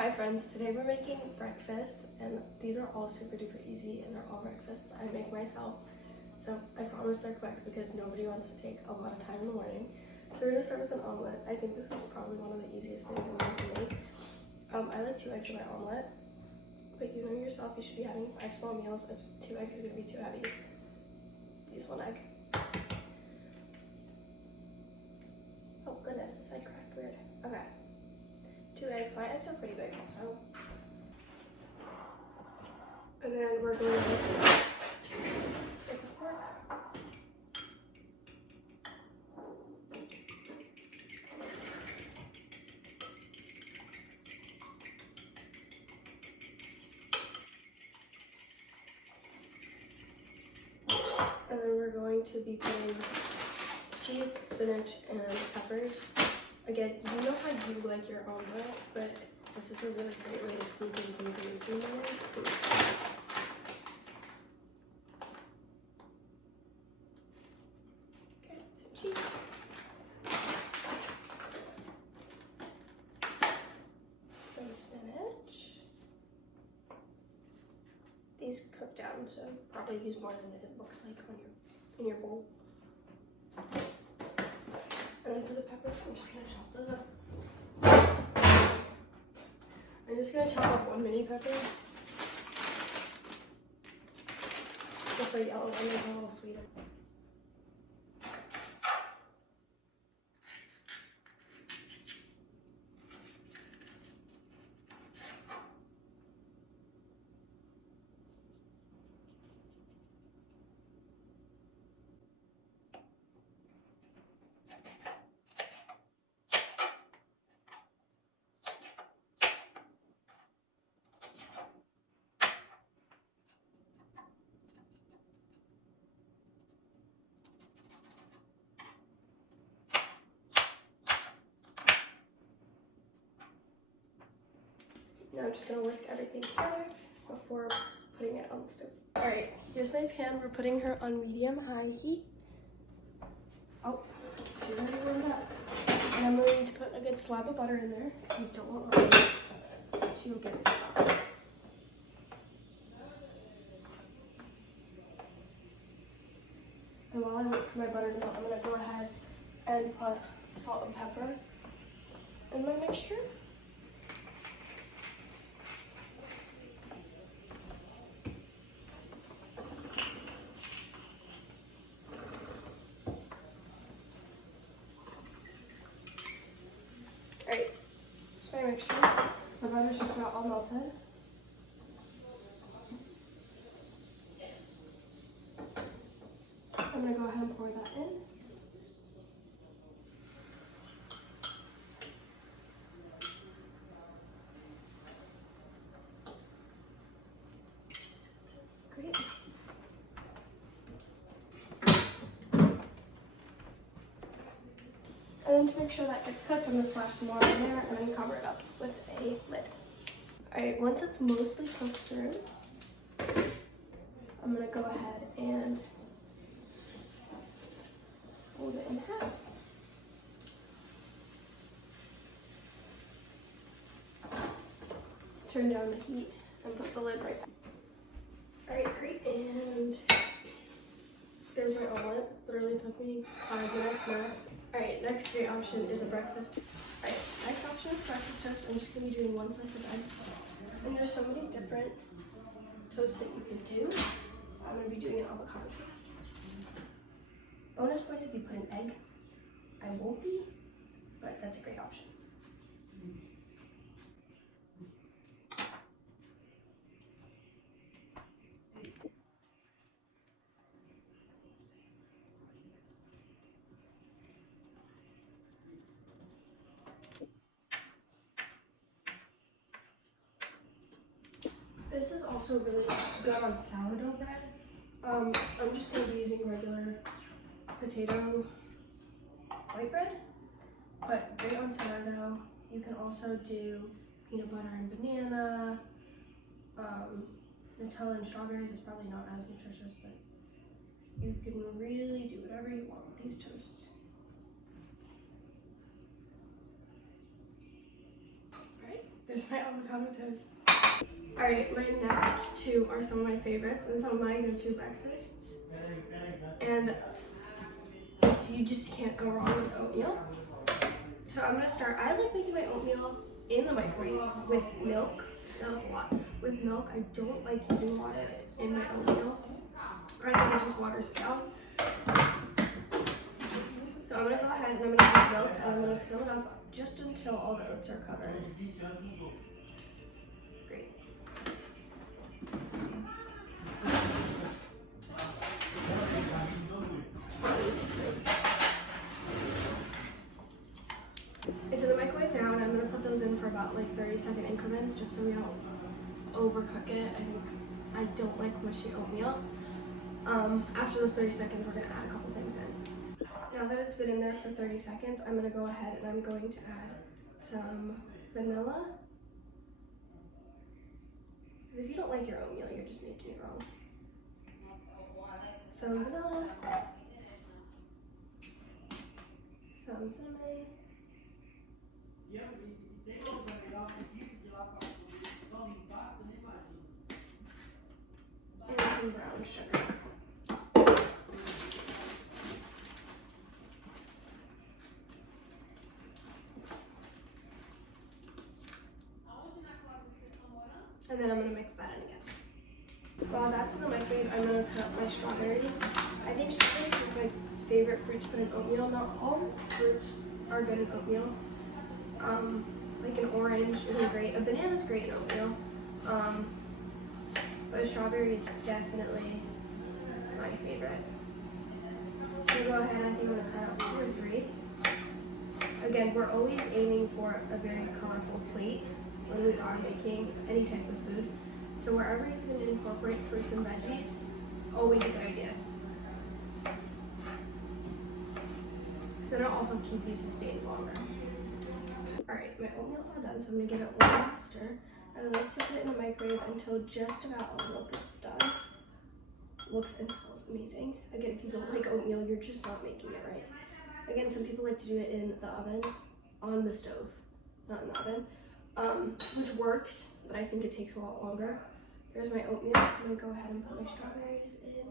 Hi friends, today we're making breakfast and these are all super duper easy and they're all breakfasts I make myself. So I promise they're quick because nobody wants to take a lot of time in the morning. So we're gonna start with an omelet. I think this is probably one of the easiest things in the world to make. I like 2 eggs in my omelet, but you know yourself, you should be having 5 small meals. If 2 eggs is gonna be too heavy, use 1 egg. Oh goodness, this egg cracked weird. Okay. 2 eggs. My eggs are pretty big also. And then we're going to mix it with a fork. And then we're going to be putting cheese, spinach, and peppers. Again, you know how you like your omelet, but this is a really great way to sneak in some greens in there. Okay, some cheese. Some spinach. These cook down, so probably use more than it looks like on in your bowl. And then for the peppers, I'm just gonna chop those up. I'm just gonna chop up 1 mini pepper. With the yellow one, it's a little sweeter. Now I'm just gonna whisk everything together before putting it on the stove. All right, here's my pan. We're putting her on medium-high heat. Oh, she's already warmed up. And I'm going to put a good slab of butter in there. So you don't want her, she'll get stuck. And while I wait for my butter to melt, I'm gonna go ahead and put salt and pepper in my mixture. Alright, just my mixture. The butter's just got all melted. I'm gonna go ahead and pour that in. Great. And then to make sure that gets cooked, I'm gonna splash some water in there and then cover it up with a lid. Alright, once it's mostly cooked through, I'm gonna go ahead and fold it in half. Turn down the heat and put the lid right back. Alright, great, and there's my omelet. Literally took me 5 minutes max. Alright, next great option is a breakfast. Alright, next option is breakfast toast. I'm just gonna be doing 1 slice of egg. And there's so many different toasts that you can do. I'm gonna be doing an avocado toast. Bonus points if you put an egg. I won't be, but that's a great option. This is also really good on sourdough bread. I'm just going to be using regular potato white bread, but great on sourdough. You can also do peanut butter and banana. Nutella and strawberries is probably not as nutritious, but you can really do whatever you want with these toasts. There's my avocado toast. Alright, my next two are some of my favorites and some of my go-to breakfasts. And you just can't go wrong with oatmeal. So I'm gonna start, I like making my oatmeal in the microwave with milk. That was a lot. With milk, I don't like using water in my oatmeal. I think it just waters it down. So I'm gonna go ahead and I'm gonna use milk and I'm gonna fill it up just until all the oats are covered. Great. It's in the microwave now and I'm gonna put those in for about like 30-second increments just so we don't overcook it. I don't like mushy oatmeal. After those 30 seconds, we're gonna add a couple things in. Now that it's been in there for 30 seconds, I'm gonna go ahead and I'm going to add some vanilla. Because if you don't like your oatmeal, you're just making it wrong. Some vanilla, some cinnamon, and some brown sugar. And then I'm going to mix that in again. While that's in the microwave, I'm going to cut up my strawberries. I think strawberries is my favorite fruit to put in oatmeal. Not all fruits are good in oatmeal. Like an orange isn't great. A banana is great in oatmeal. But a strawberry is definitely my favorite. I'm going to go ahead and I think I'm going to cut out 2 or 3. Again, we're always aiming for a very colorful plate when we are making any type of food. So wherever you can incorporate fruits and veggies, always a good idea. Because then it'll also keep you sustained longer. Alright, my oatmeal's all done, so I'm going to give it one last stir. I like to put it in the microwave until just about all the milk is done. Looks and smells amazing. Again, if you don't like oatmeal, you're just not making it right. Again, some people like to do it in the oven, on the stove, not in the oven. Which works, but I think it takes a lot longer. Here's my oatmeal. I'm gonna go ahead and put my strawberries in.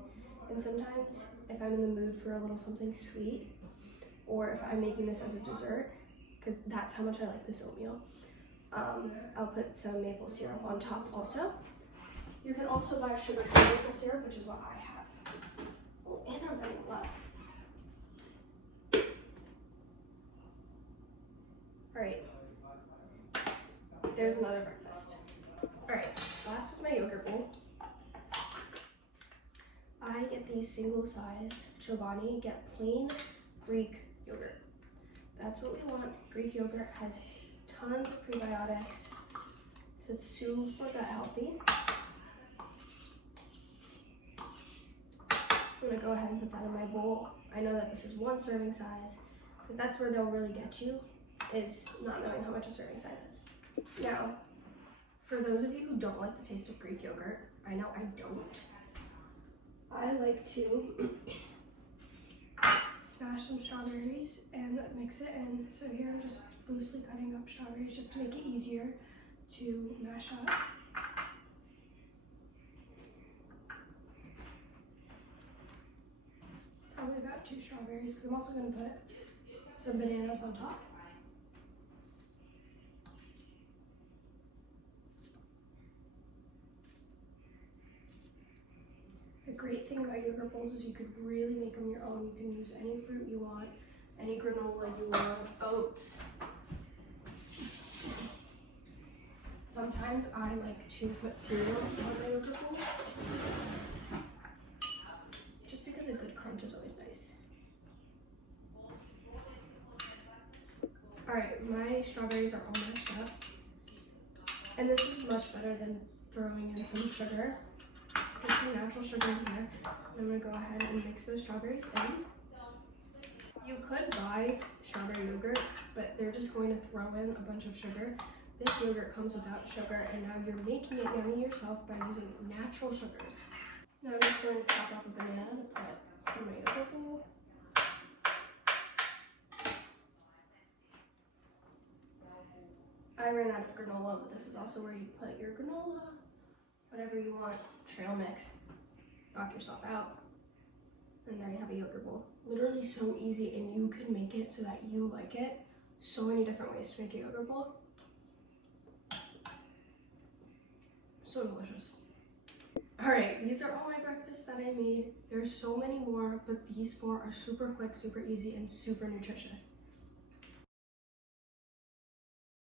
And sometimes, if I'm in the mood for a little something sweet, or if I'm making this as a dessert, because that's how much I like this oatmeal, I'll put some maple syrup on top also. You can also buy sugar-free maple syrup, which is what I have. Oh, and I'm running low. Alright. There's another breakfast. Alright, last is my yogurt bowl. I get these single size Chobani, get plain Greek yogurt. That's what we want. Greek yogurt has tons of prebiotics, so it's super gut healthy. I'm gonna go ahead and put that in my bowl. I know that this is 1 serving size, because that's where they'll really get you, is not knowing how much a serving size is. Now, for those of you who don't like the taste of Greek yogurt, I know I don't. I like to smash some strawberries and mix it in. So here I'm just loosely cutting up strawberries just to make it easier to mash up. Probably about 2 strawberries because I'm also going to put some bananas on top. The great thing about yogurt bowls is you could really make them your own. You can use any fruit you want, any granola you want, oats. Sometimes I like to put cereal on my yogurt bowl, just because a good crunch is always nice. Alright, my strawberries are all mashed up. And this is much better than throwing in some sugar. Get some natural sugar in here. And I'm going to go ahead and mix those strawberries in. You could buy strawberry yogurt, but they're just going to throw in a bunch of sugar. This yogurt comes without sugar, and now you're making it yummy yourself by using natural sugars. Now I'm just going to chop up a banana to put in my yogurt bowl. I ran out of granola, but this is also where you put your granola, whatever you want, trail mix, knock yourself out, and there you have a yogurt bowl. Literally so easy, and you can make it so that you like it. So many different ways to make a yogurt bowl. So delicious. All right, these are all my breakfasts that I made. There's so many more, but these 4 are super quick, super easy, and super nutritious.